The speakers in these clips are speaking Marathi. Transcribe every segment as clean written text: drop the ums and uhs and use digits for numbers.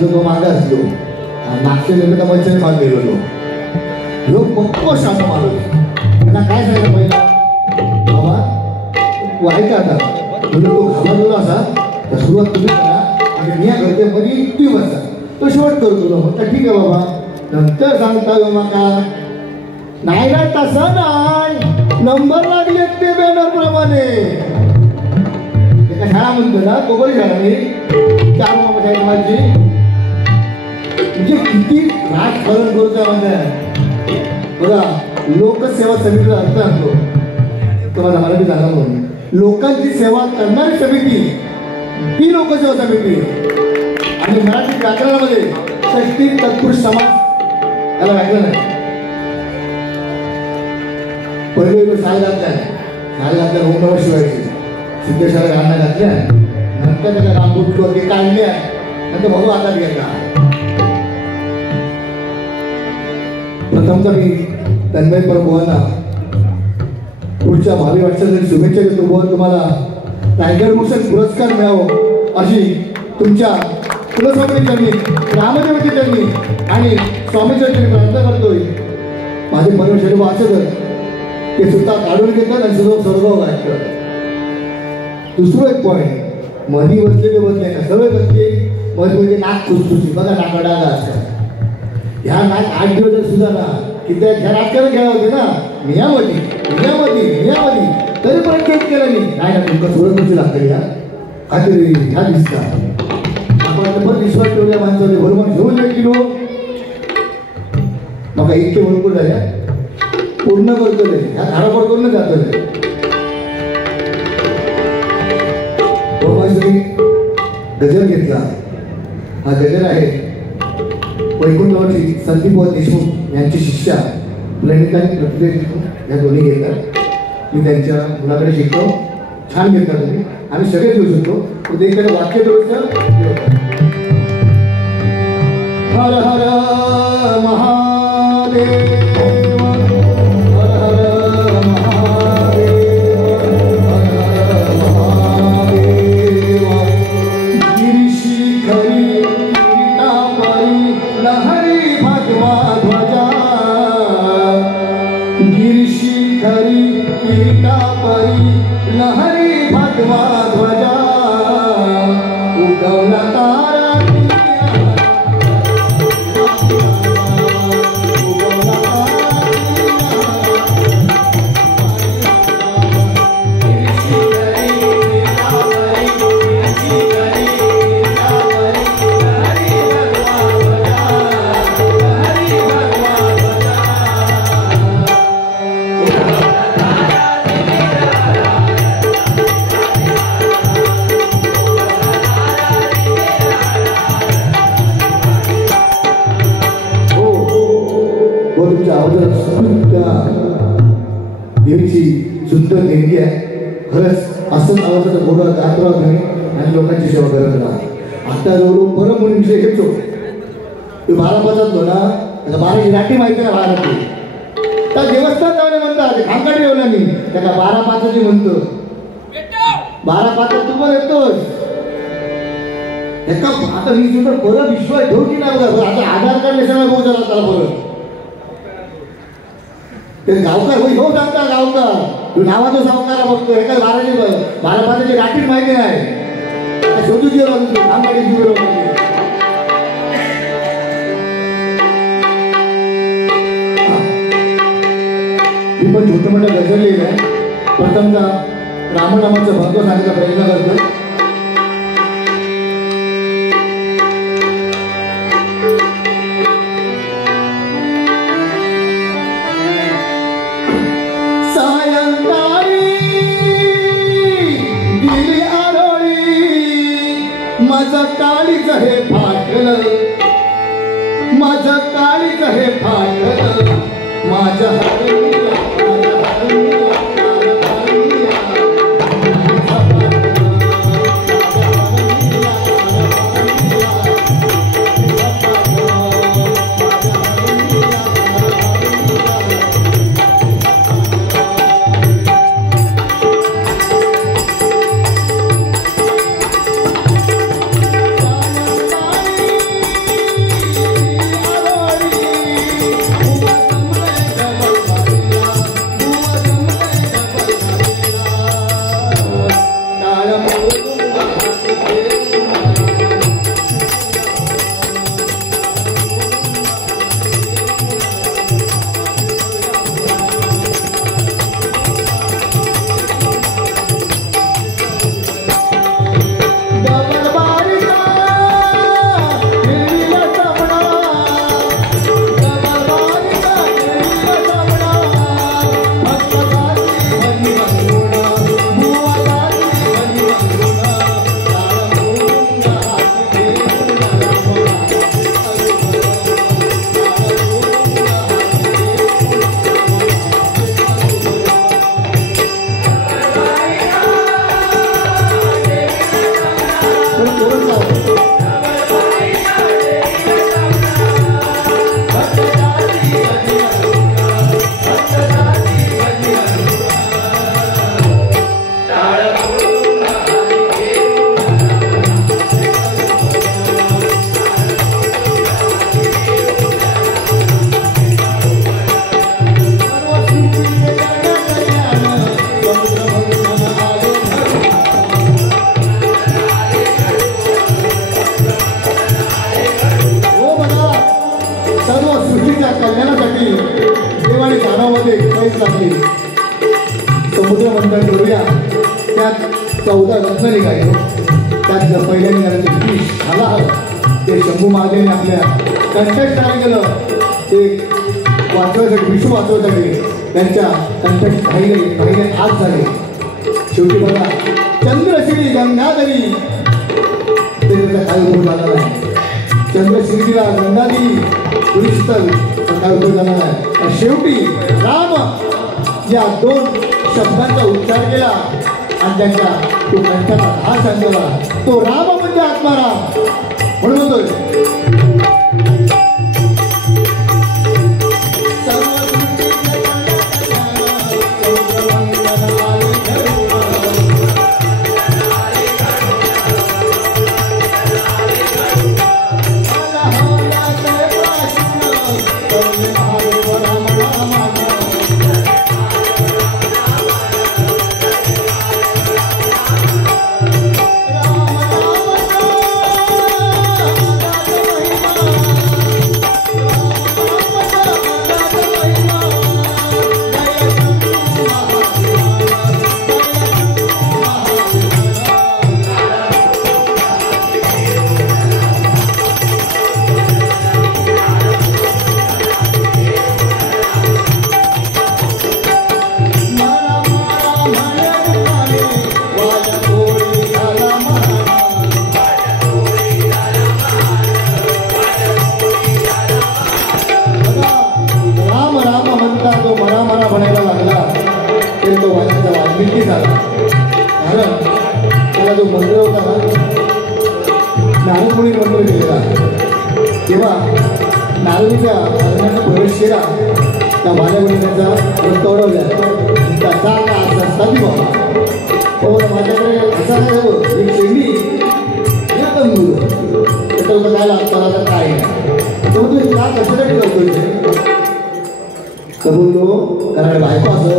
तो मागे असलो मागच्या जन्मात मच्छर खाऊन गेलो ह्यो पक्को शासो माणूस त्यांना काय सांगितलं पहिला बाबा तू ऐका आता म्हणजे तो घाबरलेला असा तर सुरुवात तुम्ही करा आणि मी करते मध्ये तुम्ही बसा तो शेवट करतो म्हटलं ठीक आहे बाबा नंतर सांगता येऊ नका नाही ना तसं नाही नंबर लागले ते बॅनर प्रमाणे एका शाळा म्हणतो ना तो बरी शाळा नाही 4 नंबर माझी म्हणजे किती राजकारण करतो म्हणजे बघा लोकसेवा समितीला अर्थ आणतो तुम्हाला मराठी जागा म्हणून लोकांची सेवा करणारी समिती ती लोकसेवा समिती आणि मराठी व्याकरणामध्ये षष्टी तत्पुरुष समास याला व्याकरण आहे पहिले साल घातल्या ओम नमः शिवायची सिद्धेश्वरा गाणं घातल्या नंतर त्याला रामगुट वगैरे काढले नंतर म्हणून आता घ्यायचा प्रथमतः मी तन्मय प्रभूंना पुढच्या भावी वाटचालीसाठी शुभेच्छा देतो व तुम्हाला टायगर भूषण पुरस्कार मिळावं अशी तुमच्या कुलस्वामी चरणी रामदेवची चरणी आणि स्वामीच्या चरणी प्रार्थना करतोय माझे परमेश्वर वाचक ते सुद्धा काढून घेतात आणि सर्व ऐकतात दुसरं एक पॉईंट मधी बसलेले बसले का सवय बसले मधी म्हणजे नाक खुसखुशी बघा नाकाडागा असतात ह्या नाक 8 दिवस सुद्धा ना की त्या राजकारण खेळा होते ना मियामध्ये तरी पण चेक केलं मी नाही ना तुमका सोडत लागतं या काहीतरी ह्या दिसता आपण पण विश्वास ठेवल्या माणसाने बरोबर घेऊन नाही किलो मग इतके भरपूर झाल्या पूर्ण करतो ह्या धारापड करून जातो गजल घेतला हा गजल आहे वैकुंठवाची संदीप देशमुख यांची शिष्या प्रणिता आणि प्रतिभा देशमुख या दोन्ही घेतात मी त्यांच्या मुलाकडे शिकतो छान घेतात तुम्ही आम्ही सगळे घेऊ शकतो उद्या एखादं वाक्य हर हर महादेव देवीची सुंदर देणगी आहे खरंच असंच आवाजाचा गोडा गात राहा तुम्ही आणि लोकांची सेवा करत राहा आता जवळ बरं म्हणून विषय घेतो ते 12-5 ना आता 12ची राठी माहिती आहे 12 त्या देवस्थान जाऊन म्हणतात खांगाडी येऊन मी त्याला 12-5 म्हणतो 12-5 तू पण येतोस एका आता मी सुद्धा बरं विश्वास ठेवू की नाही बघा आता आधार कार्ड नेसायला बघू झाला त्याला बरं ते गावकार होई हो सांगता गावकार तू नावाचा सावकारा बघतो एका 12-5ची राठी माहिती नाही शोधू गेलो खांगाडी गेलो मी पण छोटं मोठं गजल लिहिलं आहे प्रथमतः रामनामाचं महत्व सांगायचा प्रयत्न करतोय माझं काळीच हे फाटलं माझं काळीच हे फाटलं माझ्या लागली देवाने दानामध्ये पैस लागली समुद्र मंथन करूया त्यात 14 रत्न निघाले त्यात पहिल्या निघाल्याचं विष आला ते शंभू महादेवने आपल्या कंठेत काय केलं ते वाचवण्यासाठी विश्व वाचवण्यासाठी त्यांच्या कंठेत काही आग झाले शेवटी बघा चंद्रशिरी गंगाधरी ते त्याचा काही उपयोग झाला नाही चंद्रशिरीला गंगाधरी पुरुषस्थल काय उपयोग झाला नाही शेवटी राम या 2 शब्दांचा उच्चार केला आणि त्यांच्या तो कंठाला हा सांगला तो राम म्हणजे आत्माराम म्हणून म्हणतोय तेव्हा नारळीच्या लग्नाचा प्रवेश केला त्या भाड्याबहिणीचा रक्त ओढवल्या त्याचा असता ती बाबा हो माझ्याकडे असा काय हो एक शेंडी एकदम मुलं त्याचं होतं काय लागतं आता काय तो तुम्ही का कशासाठी करतोय तर बोललो कारण बायको असं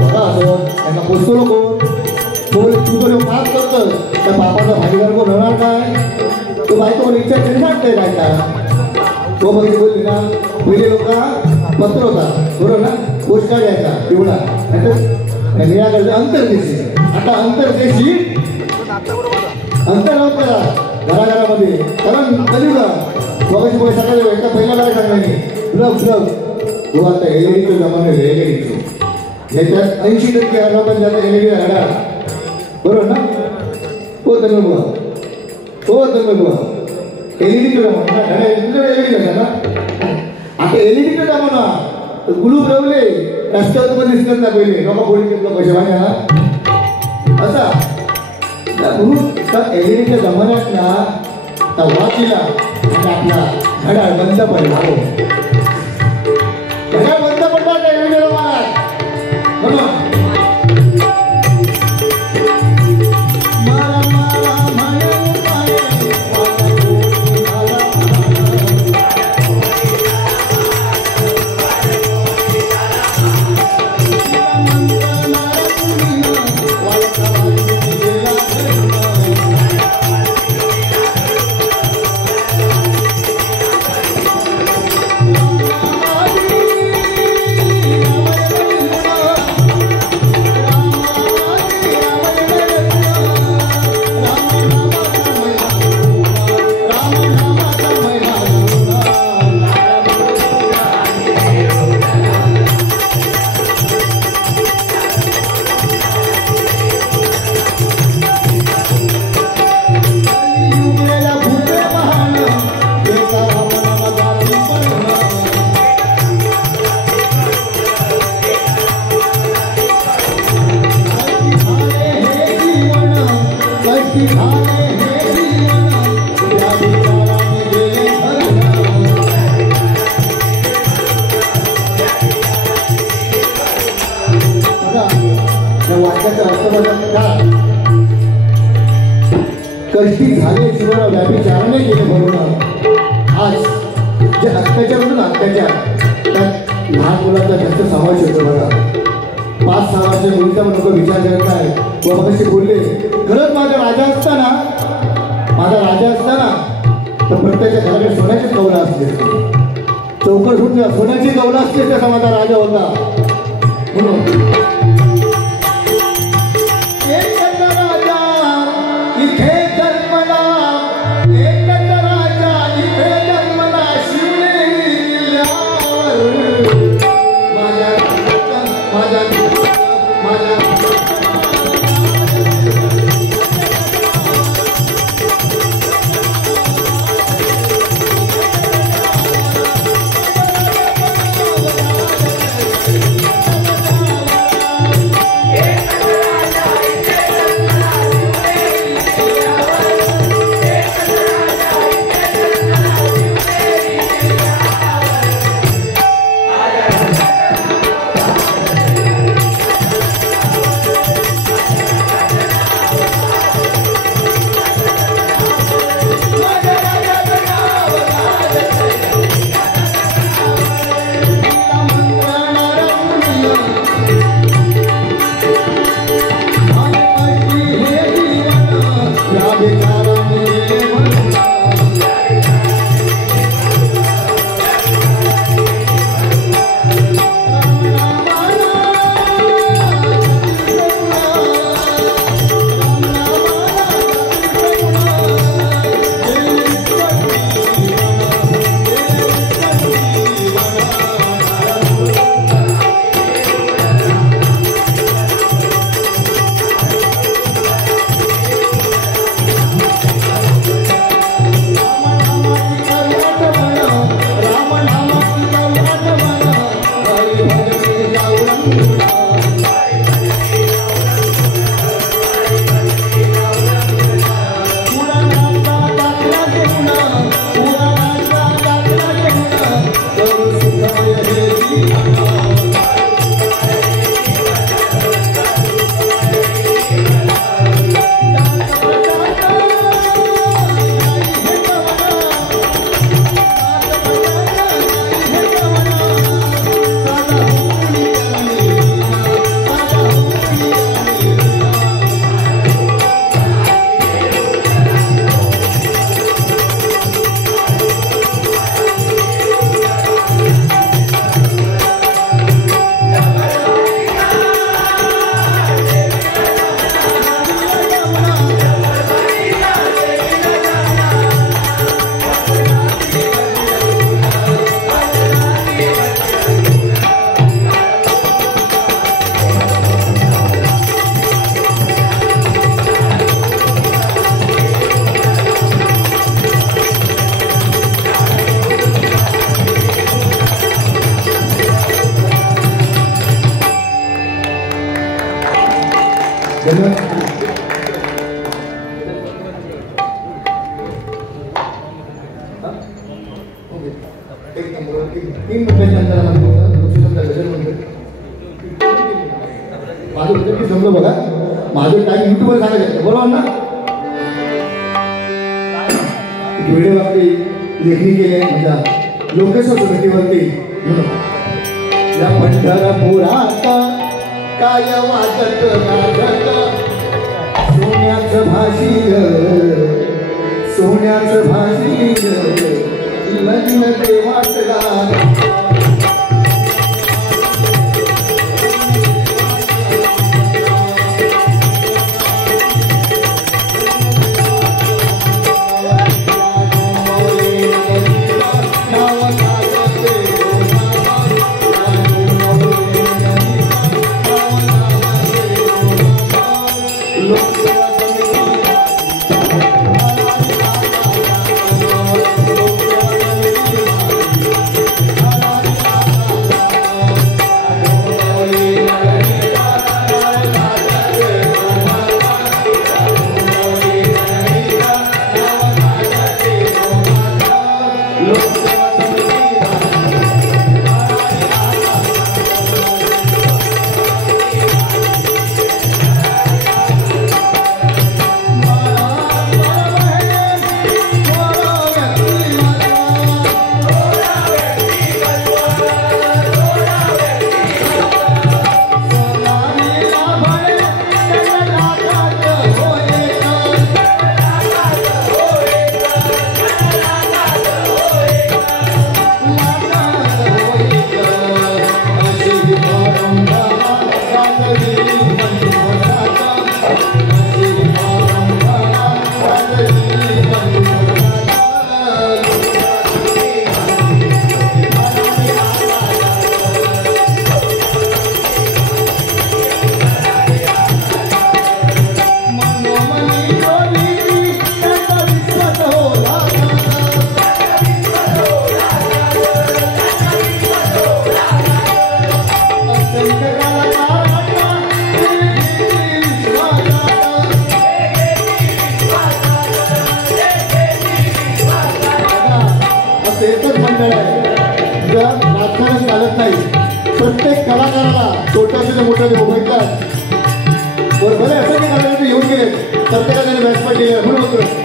बघा असं त्यांना पोचतो नको बोल तू तो पाप करतं त्या बापाचा भागीदार कोण होणार काय तो बायको इच्छा तरी सांगतोय काय का तो मध्ये बोलली ना पहिले लोक पत्र होता बरोबर ना पोस्ट कार्ड यायचा पिवळा निराकरता अंतर्देशी आता अंतर्देशी अंतर्भाव करा घराघरामध्ये कारण कलियुगा बघायची पैसा काय एका पहिला काय सांगणार नाही लग हो आता एलईडीचं जमाना एलईडीचं याच्यात 80% लोकांनी जाता एलईडी घडा बरोबर ना हो तर बघा हो तर बघा एलईडीचं जमाना एलईडी घडा ना आता एलईडीचं जमाना गुलू रवले रस्त्यावर तुम्हाला दिसत ना पहिले लोक बोली घेतलं पैसे मागा असा म्हणून एलईडीच्या जमान्यात ना वाचीला आणि आपला घड्याळ बंद पडला हो घड्याळ बंद पडला त्या एलईडी जमान्यात म्हणून कष्टी झाले जीवन व्यापिचाराने गेले म्हणून आज जे अत्याचार होतो ना अत्याचार त्यात लहान मुलांचा जास्त समावेश होतो बघा 5-6 वर्षाच्या मुलीचा लोक विचार करत नाही बाबा कसे बोलले खरंच माझा राजा असताना तर प्रत्येकाच्या घराकडे सोन्याचे कौला असते चौकट सुटल्या सोन्याची गवला असते त्या समाजा राजा होता म्हणून एकच राजा इथे जन्मला एकच राजा इथे जन्मला शिवनेरी किल्ल्यावर माझ्या जमलं बघा माझं टाईम युट्यूबवर सांगायचं बरोबर ना व्हिडिओवरती लेखणी केली म्हणजे लोकेशन सोसायटीवरती या पंढरपुरात काय वाजत गाजत सोन्याचं भाषी लग्न देवातला असं एकच मंडळ आहे ज्या राजकारण चालत नाही. प्रत्येक कलाकाराला छोटंसं मोठं उभयतात बरोबर आहे. असं काही कलाकार येऊन गेले प्रत्येकाने व्यासपीठ दिले म्हणून होतं.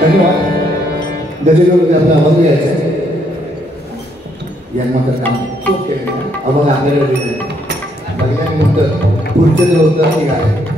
धन्यवाद. गजेंद्र आपला अभंग घ्यायचा आहे. यांचं काम खूप केलं अभंग आपल्याकडे दिलं बघितल्यानंतर पुढचं जे होतं ते काय